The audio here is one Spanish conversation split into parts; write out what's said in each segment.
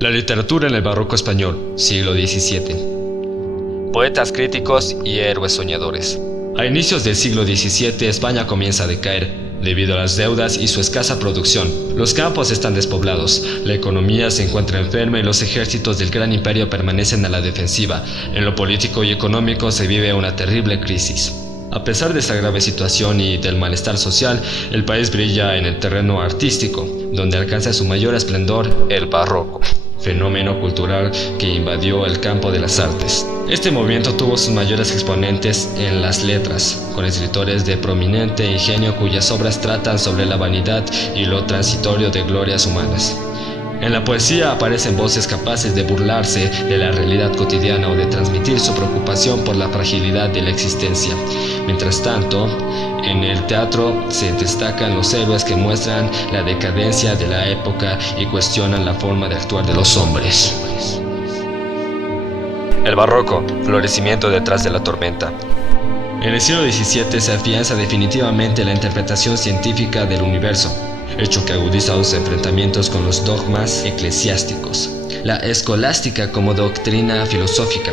La literatura en el barroco español, siglo XVII. Poetas críticos y héroes soñadores. A inicios del siglo XVII, España comienza a decaer debido a las deudas y su escasa producción. Los campos están despoblados, la economía se encuentra enferma y los ejércitos del gran imperio permanecen a la defensiva. En lo político y económico se vive una terrible crisis. A pesar de esta grave situación y del malestar social, el país brilla en el terreno artístico, donde alcanza su mayor esplendor el barroco, fenómeno cultural que invadió el campo de las artes. Este movimiento tuvo sus mayores exponentes en las letras, con escritores de prominente ingenio cuyas obras tratan sobre la vanidad y lo transitorio de glorias humanas. En la poesía aparecen voces capaces de burlarse de la realidad cotidiana o de transmitir su preocupación por la fragilidad de la existencia. Mientras tanto, en el teatro se destacan los héroes que muestran la decadencia de la época y cuestionan la forma de actuar de los hombres. El barroco, florecimiento detrás de la tormenta. En el siglo XVII se afianza definitivamente la interpretación científica del universo, hecho que agudiza los enfrentamientos con los dogmas eclesiásticos. La escolástica como doctrina filosófica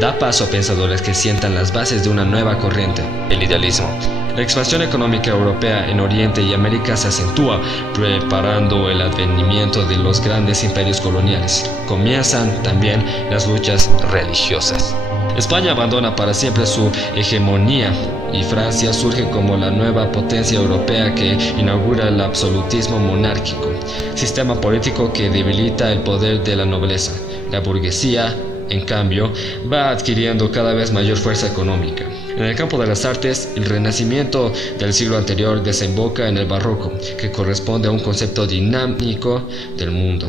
da paso a pensadores que sientan las bases de una nueva corriente, el idealismo. La expansión económica europea en Oriente y América se acentúa, preparando el advenimiento de los grandes imperios coloniales. Comienzan también las luchas religiosas. España abandona para siempre su hegemonía y Francia surge como la nueva potencia europea que inaugura el absolutismo monárquico, sistema político que debilita el poder de la nobleza. La burguesía, en cambio, va adquiriendo cada vez mayor fuerza económica. En el campo de las artes, el renacimiento del siglo anterior desemboca en el barroco, que corresponde a un concepto dinámico del mundo.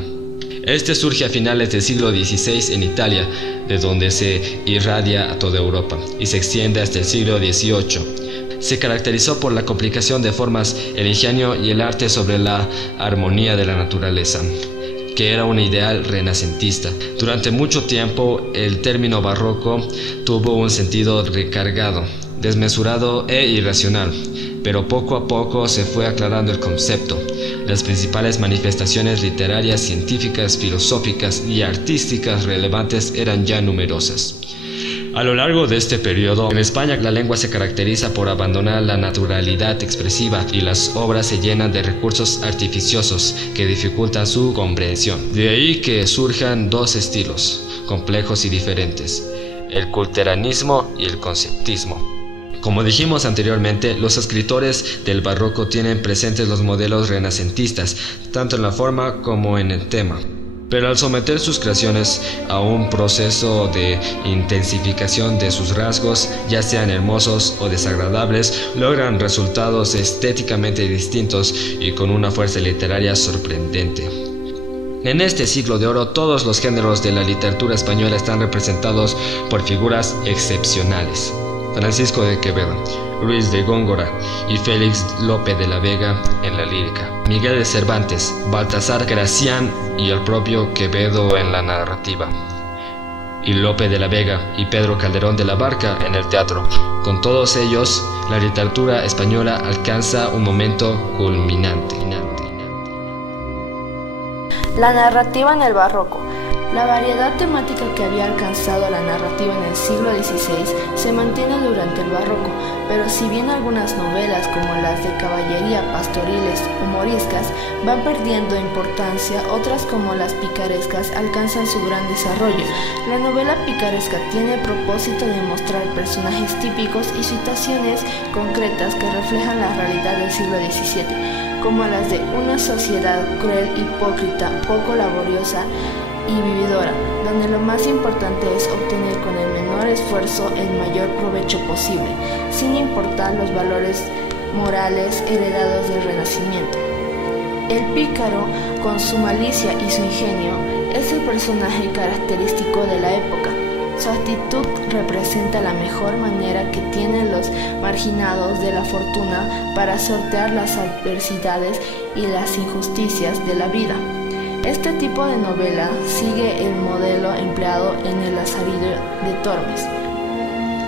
Este surge a finales del siglo XVI en Italia, de donde se irradia a toda Europa y se extiende hasta el siglo XVIII. Se caracterizó por la complicación de formas, el ingenio y el arte sobre la armonía de la naturaleza, que era un ideal renacentista. Durante mucho tiempo, el término barroco tuvo un sentido recargado, desmesurado e irracional, pero poco a poco se fue aclarando el concepto. Las principales manifestaciones literarias, científicas, filosóficas y artísticas relevantes eran ya numerosas. A lo largo de este periodo, en España la lengua se caracteriza por abandonar la naturalidad expresiva y las obras se llenan de recursos artificiosos que dificultan su comprensión. De ahí que surjan dos estilos, complejos y diferentes, el culteranismo y el conceptismo. Como dijimos anteriormente, los escritores del barroco tienen presentes los modelos renacentistas, tanto en la forma como en el tema. Pero al someter sus creaciones a un proceso de intensificación de sus rasgos, ya sean hermosos o desagradables, logran resultados estéticamente distintos y con una fuerza literaria sorprendente. En este siglo de oro, todos los géneros de la literatura española están representados por figuras excepcionales. Francisco de Quevedo, Luis de Góngora y Félix Lope de la Vega en la lírica, Miguel de Cervantes, Baltasar Gracián y el propio Quevedo en la narrativa, y Lope de la Vega y Pedro Calderón de la Barca en el teatro. Con todos ellos, la literatura española alcanza un momento culminante. La narrativa en el barroco. La variedad temática que había alcanzado la narrativa en el siglo XVI se mantiene durante el barroco, pero si bien algunas novelas como las de caballería, pastoriles, humorescas van perdiendo importancia, otras como las picarescas alcanzan su gran desarrollo. La novela picaresca tiene el propósito de mostrar personajes típicos y situaciones concretas que reflejan la realidad del siglo XVII, como las de una sociedad cruel, hipócrita, poco laboriosa y vividora, donde lo más importante es obtener con el menor esfuerzo el mayor provecho posible, sin importar los valores morales heredados del Renacimiento. El pícaro, con su malicia y su ingenio, es el personaje característico de la época. Su actitud representa la mejor manera que tienen los marginados de la fortuna para sortear las adversidades y las injusticias de la vida. Este tipo de novela sigue el modelo empleado en El Lazarillo de Tormes.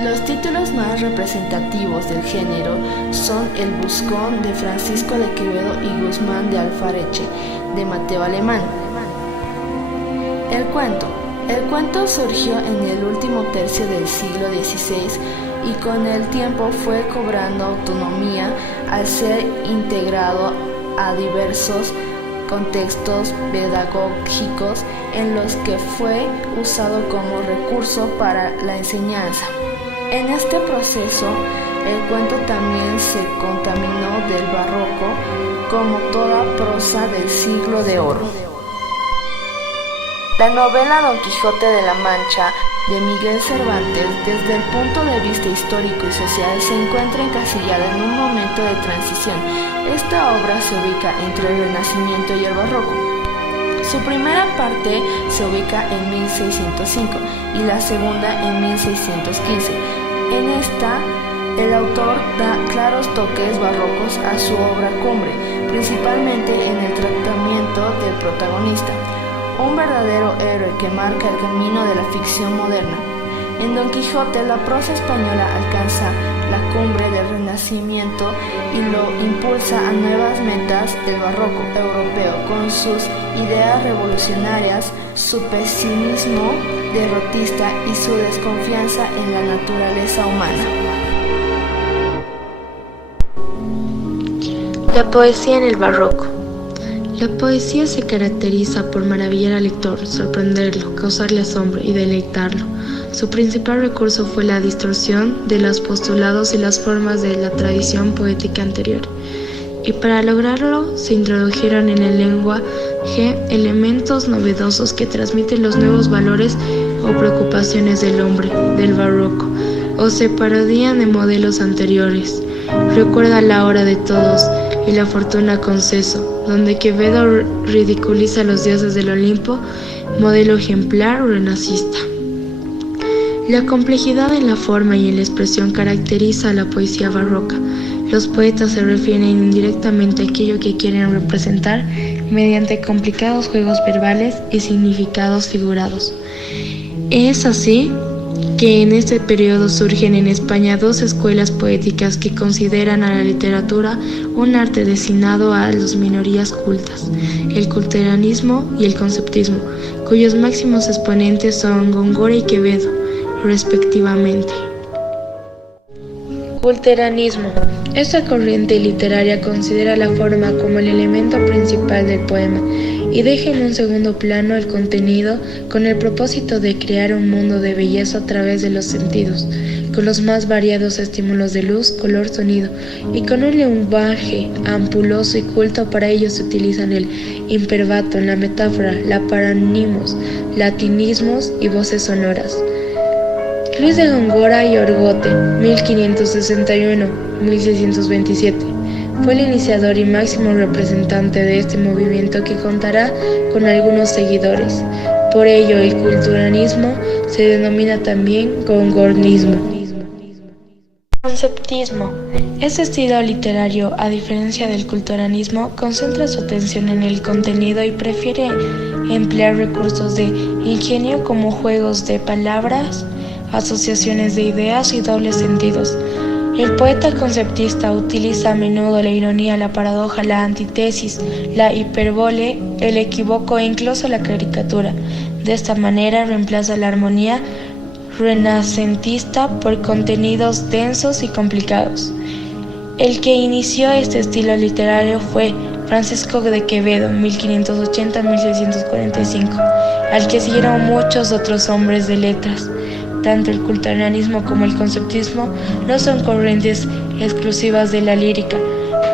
Los títulos más representativos del género son El Buscón de Francisco de Quevedo y Guzmán de Alfarache de Mateo Alemán, El cuento. El cuento surgió en el último tercio del siglo XVI y con el tiempo fue cobrando autonomía al ser integrado a diversos contextos pedagógicos en los que fue usado como recurso para la enseñanza. En este proceso, el cuento también se contaminó del barroco, como toda prosa del siglo de oro. La novela Don Quijote de la Mancha de Miguel Cervantes, desde el punto de vista histórico y social, se encuentra encasillada en un momento de transición. Esta obra se ubica entre el Renacimiento y el Barroco. Su primera parte se ubica en 1605 y la segunda en 1615. En esta, el autor da claros toques barrocos a su obra cumbre, principalmente en el tratamiento del protagonista, un verdadero héroe que marca el camino de la ficción moderna. En Don Quijote, la prosa española alcanza la cumbre del Renacimiento y lo impulsa a nuevas metas del barroco europeo con sus ideas revolucionarias, su pesimismo derrotista y su desconfianza en la naturaleza humana. La poesía en el barroco. La poesía se caracteriza por maravillar al lector, sorprenderlo, causarle asombro y deleitarlo. Su principal recurso fue la distorsión de los postulados y las formas de la tradición poética anterior. Y para lograrlo se introdujeron en el lenguaje elementos novedosos que transmiten los nuevos valores o preocupaciones del hombre, del barroco, o se parodian de modelos anteriores. Recuerda la hora de todos y la fortuna conceso, donde Quevedo ridiculiza a los dioses del Olimpo, modelo ejemplar renacista. La complejidad en la forma y en la expresión caracteriza a la poesía barroca. Los poetas se refieren indirectamente a aquello que quieren representar mediante complicados juegos verbales y significados figurados. Es así que en este periodo surgen en España dos escuelas poéticas que consideran a la literatura un arte destinado a las minorías cultas, el culteranismo y el conceptismo, cuyos máximos exponentes son Góngora y Quevedo, respectivamente. Culteranismo. Esta corriente literaria considera la forma como el elemento principal del poema y deja en un segundo plano el contenido con el propósito de crear un mundo de belleza a través de los sentidos, con los más variados estímulos de luz, color, sonido, y con un lenguaje ampuloso y culto. Para ello se utilizan el imperbato, la metáfora, la paranimos, latinismos y voces sonoras. Luis de Góngora y Orgote, 1561-1627, fue el iniciador y máximo representante de este movimiento que contará con algunos seguidores. Por ello, el culteranismo se denomina también gongornismo. Conceptismo. Este estilo literario, a diferencia del culteranismo, concentra su atención en el contenido y prefiere emplear recursos de ingenio como juegos de palabras, asociaciones de ideas y dobles sentidos. El poeta conceptista utiliza a menudo la ironía, la paradoja, la antítesis, la hipérbole, el equívoco e incluso la caricatura. De esta manera reemplaza la armonía renacentista por contenidos densos y complicados. El que inició este estilo literario fue Francisco de Quevedo, 1580-1645, al que siguieron muchos otros hombres de letras. Tanto el culteranismo como el conceptismo no son corrientes exclusivas de la lírica,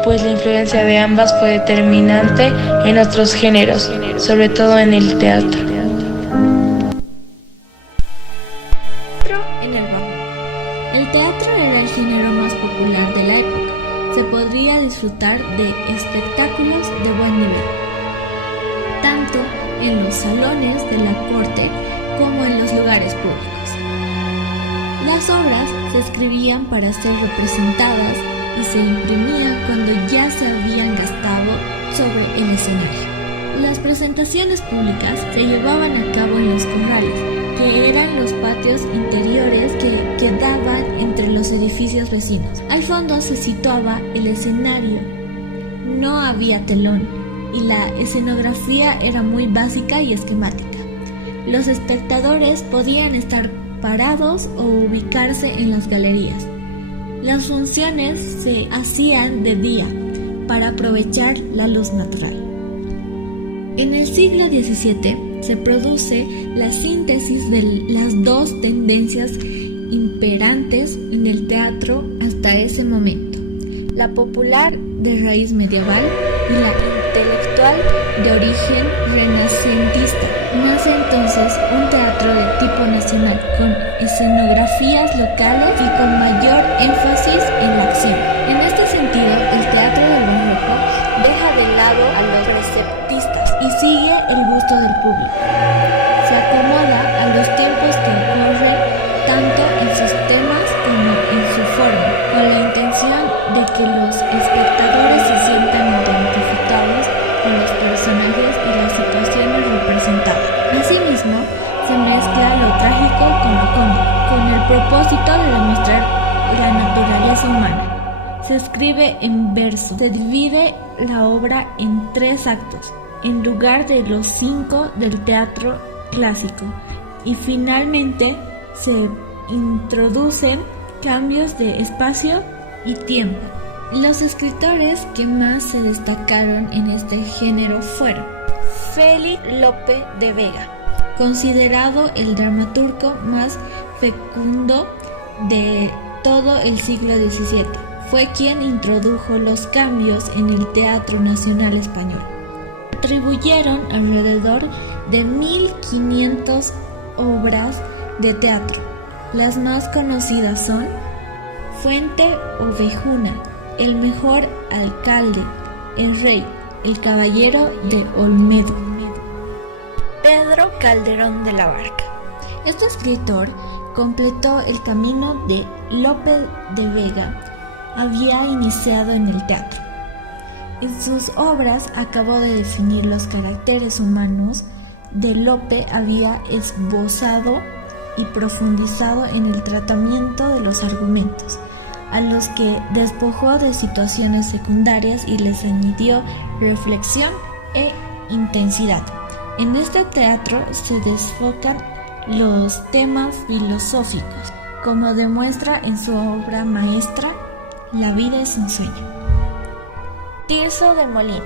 pues la influencia de ambas fue determinante en otros géneros, sobre todo en el teatro. El teatro era el género más popular de la época. Se podría disfrutar de espectáculos de buen nivel, tanto en los salones de la corte como en los lugares públicos. Las obras se escribían para ser representadas y se imprimían cuando ya se habían gastado sobre el escenario. Las presentaciones públicas se llevaban a cabo en los corrales, que eran los patios interiores que quedaban entre los edificios vecinos. Al fondo se situaba el escenario. No había telón y la escenografía era muy básica y esquemática. Los espectadores podían estar parados o ubicarse en las galerías. Las funciones se hacían de día para aprovechar la luz natural. En el siglo XVII se produce la síntesis de las dos tendencias imperantes en el teatro hasta ese momento: la popular de raíz medieval y la intelectual de origen renacentista. Nace entonces un teatro de tipo nacional con escenografías locales y con mayor énfasis en la acción. En este sentido, el teatro del barroco deja de lado a los receptistas y sigue el gusto del público. Se acomoda a los tiempos que ocurren tanto en sus temas como en su forma, con la intención de que los espectadores se sientan identificados con los personajes y las situaciones representadas. Asimismo, se mezcla lo trágico con lo cómico, con el propósito de demostrar la naturaleza humana. Se escribe en verso. Se divide la obra en 3 actos, en lugar de los 5 del teatro clásico, y finalmente se introducen cambios de espacio y tiempo. Los escritores que más se destacaron en este género fueron Félix Lope de Vega, considerado el dramaturgo más fecundo de todo el siglo XVII. Fue quien introdujo los cambios en el Teatro Nacional Español. Atribuyeron alrededor de 1500 obras de teatro. Las más conocidas son Fuente Ovejuna, El mejor alcalde, El rey, El caballero de Olmedo. Pedro Calderón de la Barca. Este escritor completó el camino de Lope de Vega había iniciado en el teatro. En sus obras acabó de definir los caracteres humanos de Lope, había esbozado y profundizado en el tratamiento de los argumentos, a los que despojó de situaciones secundarias y les añadió reflexión e intensidad. En este teatro se desfocan los temas filosóficos, como demuestra en su obra maestra La vida es un sueño. Tirso de Molina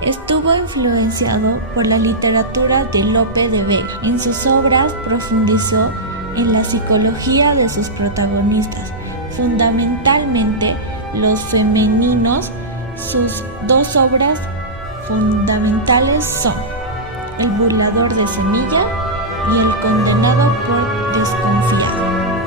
estuvo influenciado por la literatura de Lope de Vega. En sus obras profundizó en la psicología de sus protagonistas, fundamentalmente los femeninos. Sus 2 obras fundamentales son El burlador de Semilla y El condenado por desconfiado.